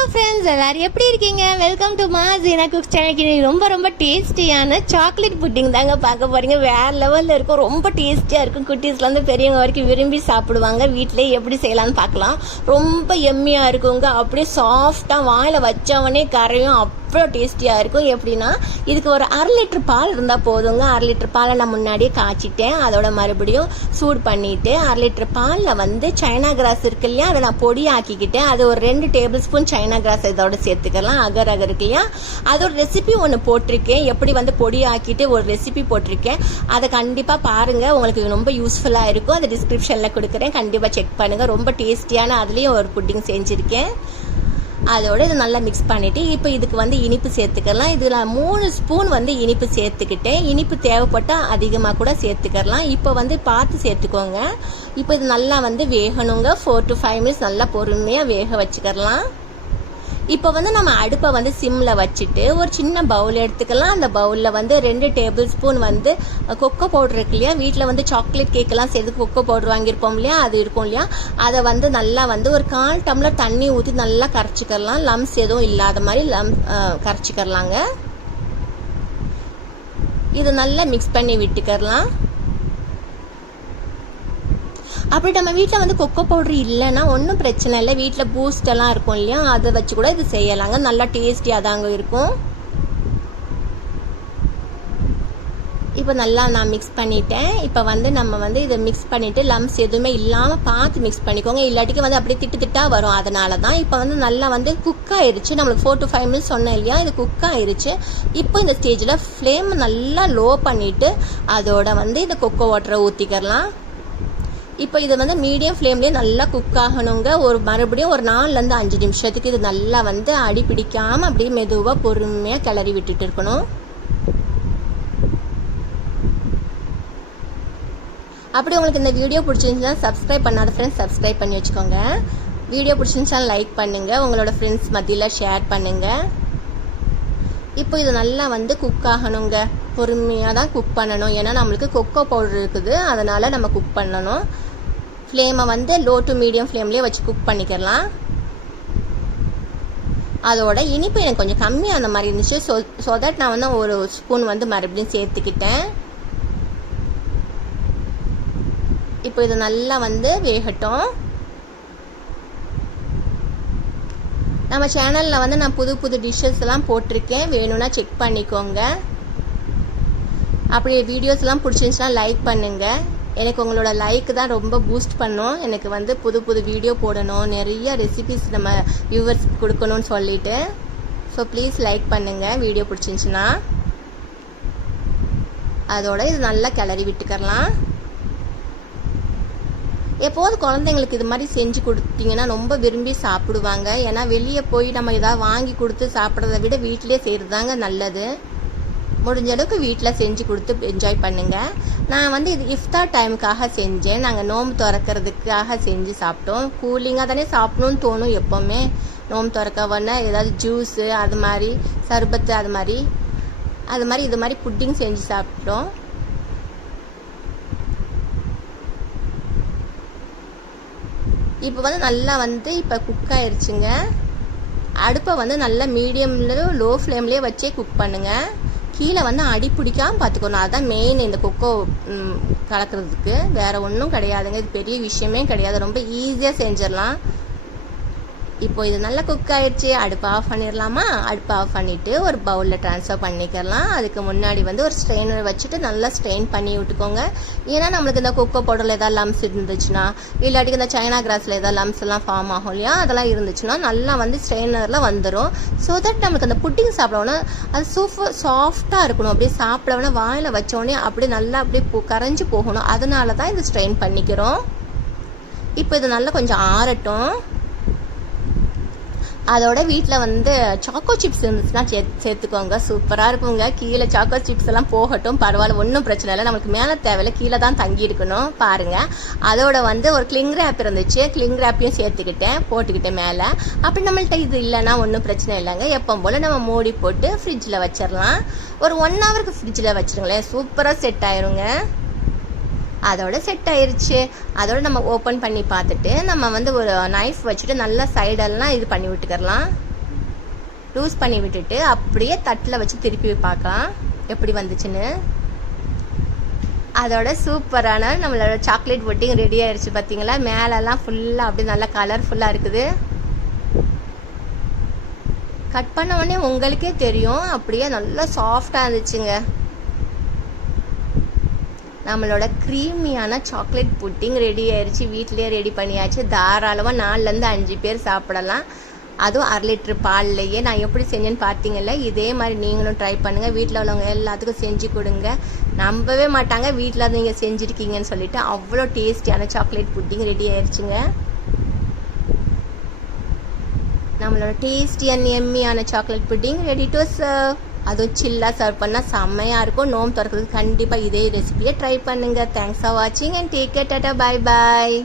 Hello friends எல்லாரும் எப்படி இருக்கீங்க? வெல்கம் டு மா ஜீனா குக்ஸ் சேனலுக்கு ரொம்ப ரொம்ப டேஸ்டியான சாக்லேட் புட்டிங் தாங்க பார்க்க போகிறீங்க வேற லெவலில் இருக்கும். ரொம்ப டேஸ்டியாக இருக்கும். குட்டீஸ்லேருந்து பெரியவங்க வரைக்கும் விரும்பி சாப்பிடுவாங்க. வீட்டிலேயே எப்படி செய்யலாம்னு பார்க்கலாம். ரொம்ப எம்மியாக இருக்குங்க. அப்படியே சாஃப்டாக வாயில் வச்சவனே கரையும் அவ்வளோ டேஸ்டியாக இருக்கும். எப்படின்னா இதுக்கு ஒரு அரை லிட்டர் பால் இருந்தால் போதுங்க. அரை லிட்டர் பாலை நான் முன்னாடியே காய்ச்சிட்டேன். அதோட மறுபடியும் சூடு பண்ணிவிட்டு அரை லிட்டர் பாலில் வந்து சைனா கிராஸ் இருக்கு இல்லையா அதை நான் பொடி ஆக்கிக்கிட்டேன் அது ஒரு ரெண்டு டேபிள் ஸ்பூன் சைனா கிராஸ் இதோட சேர்த்துக்கலாம். அகர் அகர் இருக்கு இல்லையா அதோட ரெசிபி ஒன்று போட்டிருக்கேன். எப்படி வந்து பொடி ஆக்கிட்டு ஒரு ரெசிபி போட்டிருக்கேன். அதை கண்டிப்பாக பாருங்கள் உங்களுக்கு ரொம்ப யூஸ்ஃபுல்லாக இருக்கும். அதை டிஸ்கிரிப்ஷனில் கொடுக்குறேன். கண்டிப்பாக செக் பண்ணுங்கள் ரொம்ப டேஸ்டியான அதுலேயும் ஒரு புட்டிங் செஞ்சுருக்கேன். அதோட இதை நல்லா மிக்ஸ் பண்ணிவிட்டு இப்போ இதுக்கு வந்து இனிப்பு சேர்த்துக்கலாம். இதில் மூணு ஸ்பூன் வந்து இனிப்பு சேர்த்துக்கிட்டேன். இனிப்பு தேவைப்பட்டால் அதிகமாக கூட சேர்த்துக்கலாம். இப்போ வந்து பார்த்து சேர்த்துக்கோங்க. இப்போ இது நல்லா வந்து வேகணுங்க. ஃபோர் டு ஃபைவ் மினிட்ஸ் நல்லா பொறுமையாக வேக வச்சுக்கலாம் இப்போ வந்து நம்ம அடுப்பை வந்து சிம்மில் வச்சுட்டு ஒரு சின்ன பவுல் எடுத்துக்கலாம். அந்த பவுலில் வந்து ரெண்டு டேபிள் ஸ்பூன் வந்து கொக்கோ பவுடர் இருக்கு இல்லையா? வீட்டில் வந்து சாக்லேட் கேக்கெல்லாம் சேர்த்து கொக்கோ பவுடர் வாங்கியிருப்போம் இல்லையா? அது இருக்கும் இல்லையா? அதை வந்து நல்லா வந்து ஒரு கால் டம்ளர் தண்ணி ஊற்றி நல்லா கரைச்சிக்கலாம். லம்ஸ் எதுவும் இல்லாத மாதிரி லம் கரைச்சிக்கிறலாங்க இது நல்லா மிக்ஸ் பண்ணி விட்டுக்கரலாம் அப்படி நம்ம வீட்டில் வந்து கொக்கோ பவுடர் இல்லைன்னா ஒன்றும் பிரச்சனை இல்லை. வீட்டில் பூஸ்டெல்லாம் இருக்கும் இல்லையா? அதை வச்சு கூட இது செய்யலாங்க. நல்லா டேஸ்டியாக தாங்க இருக்கும். இப்போ நல்லா நான் மிக்ஸ் பண்ணிட்டேன். இப்போ வந்து நம்ம வந்து இதை மிக்ஸ் பண்ணிவிட்டு லம்ஸ் எதுவுமே இல்லாமல் பார்த்து மிக்ஸ் பண்ணிக்கோங்க. இல்லாட்டிக்கு வந்து அப்படியே திட்டு திட்டாக வரும். அதனால தான் இப்போ வந்து நல்லா வந்து குக் ஆயிடுச்சு நம்மளுக்கு ஃபோர் டு ஃபைவ் மினிட்ஸ் சொன்னேன் இல்லையா? இது குக் ஆயிடுச்சு இப்போ இந்த ஸ்டேஜில் ஃப்ளேம் நல்லா லோ பண்ணிவிட்டு அதோட வந்து இந்த கொக்கோ வாட்டரை ஊற்றிக்கிறலாம் இப்போ இது வந்து மீடியம் ஃப்ளேம்லேயே நல்லா குக் ஆகணுங்க. ஒரு மறுபடியும் ஒரு நாலுலேருந்து அஞ்சு நிமிஷத்துக்கு இது நல்லா வந்து அடி பிடிக்காமல் அப்படியே மெதுவாக பொறுமையாக கிளறி விட்டுட்டு இருக்கணும். அப்படி உங்களுக்கு இந்த வீடியோ பிடிச்சிருந்துச்சுன்னா சப்ஸ்கிரைப் பண்ணாத ஃப்ரெண்ட்ஸ் சப்ஸ்கிரைப் பண்ணி வச்சுக்கோங்க. வீடியோ பிடிச்சிருந்துச்சா லைக் பண்ணுங்கள் உங்களோட ஃப்ரெண்ட்ஸ் மத்தியில் ஷேர் பண்ணுங்கள் இப்போ இது நல்லா வந்து குக் ஆகணுங்க. பொறுமையாக தான் குக் பண்ணணும். ஏன்னா நம்மளுக்கு கொக்கோ பவுடர் இருக்குது. அதனால் நம்ம குக் பண்ணணும். ஃப்ளேமை வந்து லோ டு மீடியம் ஃப்ளேம்லேயே வச்சு குக் பண்ணிக்கலாம். அதோட இனிப்பு எனக்கு கொஞ்சம் கம்மியாக அந்த மாதிரி இருந்துச்சு. ஸோ ஸோ தட் நான் வந்து ஒரு ஸ்பூன் வந்து மறுபடியும் சேர்த்துக்கிட்டேன். இப்போ இது நல்லா வந்து வேகட்டும். நம்ம சேனலில் வந்து நான் புது புது டிஷ்ஷஸ் எல்லாம் போட்டிருக்கேன். வேணும்னா செக் பண்ணிக்கோங்க. அப்படி வீடியோஸ்லாம் பிடிச்சிருந்துச்சுன்னா லைக் பண்ணுங்கள் எனக்கு உங்களோட லைக் தான் ரொம்ப பூஸ்ட் பண்ணும். எனக்கு வந்து புது புது வீடியோ போடணும். நிறைய ரெசிபிஸ் நம்ம வியூவர்ஸ் கொடுக்கணும்னு சொல்லிட்டு. ஸோ ப்ளீஸ் லைக் பண்ணுங்கள் வீடியோ பிடிச்சிருந்துச்சுன்னா. அதோட இது நல்லா கிளறி விட்டுக்கரலாம் எப்போது குழந்தைங்களுக்கு இது மாதிரி செஞ்சு கொடுத்தீங்கன்னா ரொம்ப விரும்பி சாப்பிடுவாங்க. ஏன்னா வெளியே போய் நம்ம ஏதாவது வாங்கி கொடுத்து சாப்பிட்றத விட வீட்டிலே செய்கிறது தாங்க நல்லது. முடிஞ்ச அளவுக்கு வீட்டில் செஞ்சு கொடுத்து என்ஜாய் பண்ணுங்கள் நான் வந்து இது இஃப்தார் டைமுக்காக செஞ்சேன். நாங்கள் நோம்பு திறக்கிறதுக்காக செஞ்சு சாப்பிட்டோம். கூலிங்காக தானே சாப்பிடணும்னு தோணும் எப்போவுமே. நோம்பு உடனே ஏதாவது ஜூஸு அது மாதிரி சர்பத்து அது மாதிரி அது மாதிரி இது மாதிரி புட்டிங் செஞ்சு சாப்பிட்டோம். இப்போ வந்து நல்லா வந்து இப்போ குக் ஆயிடுச்சுங்க அடுப்பை வந்து நல்லா மீடியமில் லோ ஃப்ளேம்லேயே வச்சே குக் பண்ணுங்கள் கீழே வந்து அடி பிடிக்காமல் பார்த்துக்கணும். அதுதான் மெயின் இந்த கொக்கோ கலக்கிறதுக்கு. வேறு ஒன்றும் கிடையாதுங்க. இது பெரிய விஷயமே கிடையாது. ரொம்ப ஈஸியாக செஞ்சிடலாம். இப்போ இது நல்லா குக் ஆயிடுச்சு அடுப்பு ஆஃப் பண்ணிடலாமா அடுப்பு ஆஃப் பண்ணிவிட்டு ஒரு பவுலில் ட்ரான்ஸ்ஃபர் பண்ணிக்கலாம் அதுக்கு முன்னாடி வந்து ஒரு ஸ்ட்ரெயினர் வச்சுட்டு நல்லா ஸ்ட்ரெயின் பண்ணி விட்டுக்கோங்க. ஏன்னா நம்மளுக்கு இந்த கொக்கோ பவுடரில் ஏதாவது லம்ஸ் இருந்துச்சுன்னா இல்லாட்டிக்கு இந்த சைனா கிராஸில் ஏதாவது லம்ஸ் எல்லாம் ஃபார்ம் ஆகும் இல்லையா? அதெல்லாம் இருந்துச்சுன்னா நல்லா வந்து ஸ்ட்ரெயினரில் வந்துடும் ஸோ தட் நம்மளுக்கு அந்த புட்டிங் சாப்பிடணும்னா அது சூப்பர் சாஃப்டாக இருக்கணும். அப்படியே சாப்பிடவுன்னா வாயில் வச்சோடனே அப்படியே நல்லா அப்படியே கரைஞ்சி போகணும். அதனால தான் இது ஸ்ட்ரெயின் பண்ணிக்கிறோம். இப்போ இது நல்லா கொஞ்சம் ஆறட்டும். அதோட வீட்டில் வந்து சாக்கோ சிப்ஸ் இருந்துச்சுன்னா சே சேர்த்துக்கோங்க. சூப்பராக இருக்குங்க. கீழே சாக்கோ சிப்ஸ் எல்லாம் போகட்டும். பரவாயில்ல ஒன்றும் பிரச்சனை இல்லை. நம்மளுக்கு மேலே தேவையில்ல கீழே தான் தங்கி இருக்கணும் பாருங்கள் அதோட வந்து ஒரு கிளிங் ரேப் இருந்துச்சு. கிளிங் ரேப்பையும் சேர்த்துக்கிட்டேன். போட்டுக்கிட்டேன் மேலே. அப்படி நம்மள்ட்ட இது இல்லைன்னா ஒன்றும் பிரச்சனை இல்லைங்க. எப்போ போல் நம்ம மூடி போட்டு ஃப்ரிட்ஜில் வச்சிடலாம் ஒரு ஒன் ஹவருக்கு ஃப்ரிட்ஜில் வச்சிருங்களேன். சூப்பராக செட் ஆயிருங்க. அதோட செட் ஆயிடுச்சு அதோட நம்ம ஓப்பன் பண்ணி பார்த்துட்டு நம்ம வந்து ஒரு நைஃப் வச்சுட்டு நல்லா சைடெல்லாம் இது பண்ணி விட்டுக்கரலாம் லூஸ் பண்ணி விட்டுட்டு அப்படியே தட்டில் வச்சு திருப்பி பார்க்கலாம். எப்படி வந்துச்சுன்னு. அதோட சூப்பரான நம்மளோட சாக்லேட் பொட்டிங் ரெடி ஆயிடுச்சு பார்த்தீங்களா மேலெல்லாம் ஃபுல்லாக அப்படியே நல்லா கலர்ஃபுல்லாக இருக்குது. கட் பண்ண உடனே உங்களுக்கே தெரியும். அப்படியே நல்லா சாஃப்டாக இருந்துச்சுங்க. நம்மளோட க்ரீமியான சாக்லேட் புட்டிங் ரெடி ஆயிடுச்சு வீட்லேயே ரெடி பண்ணியாச்சு. தாராளமாக நாலுலேருந்து அஞ்சு பேர் சாப்பிடலாம். அதுவும் அரை லிட்டர் பால்லையே. நான் எப்படி செஞ்சேன்னு பார்த்தீங்கல்ல இதே மாதிரி நீங்களும் ட்ரை பண்ணுங்கள் வீட்டில் உள்ளவங்க எல்லாத்துக்கும் செஞ்சு கொடுங்க. நம்பவே மாட்டாங்க. வீட்டில் நீங்கள் செஞ்சுருக்கீங்கன்னு சொல்லிட்டு அவ்வளோ டேஸ்டியான சாக்லேட் புட்டிங் ரெடி ஆயிடுச்சுங்க நம்மளோட tasty and எம்மியான chocolate pudding ready to serve அதுவும் சில்லாக சர்வ் பண்ணால் செம்மையாக இருக்கும். நோம் திறக்கிறதுக்கு கண்டிப்பாக இதே ரெசிபியை ட்ரை பண்ணுங்கள் தேங்க்ஸ் ஃபார் வாட்சிங் and take care tata bye bye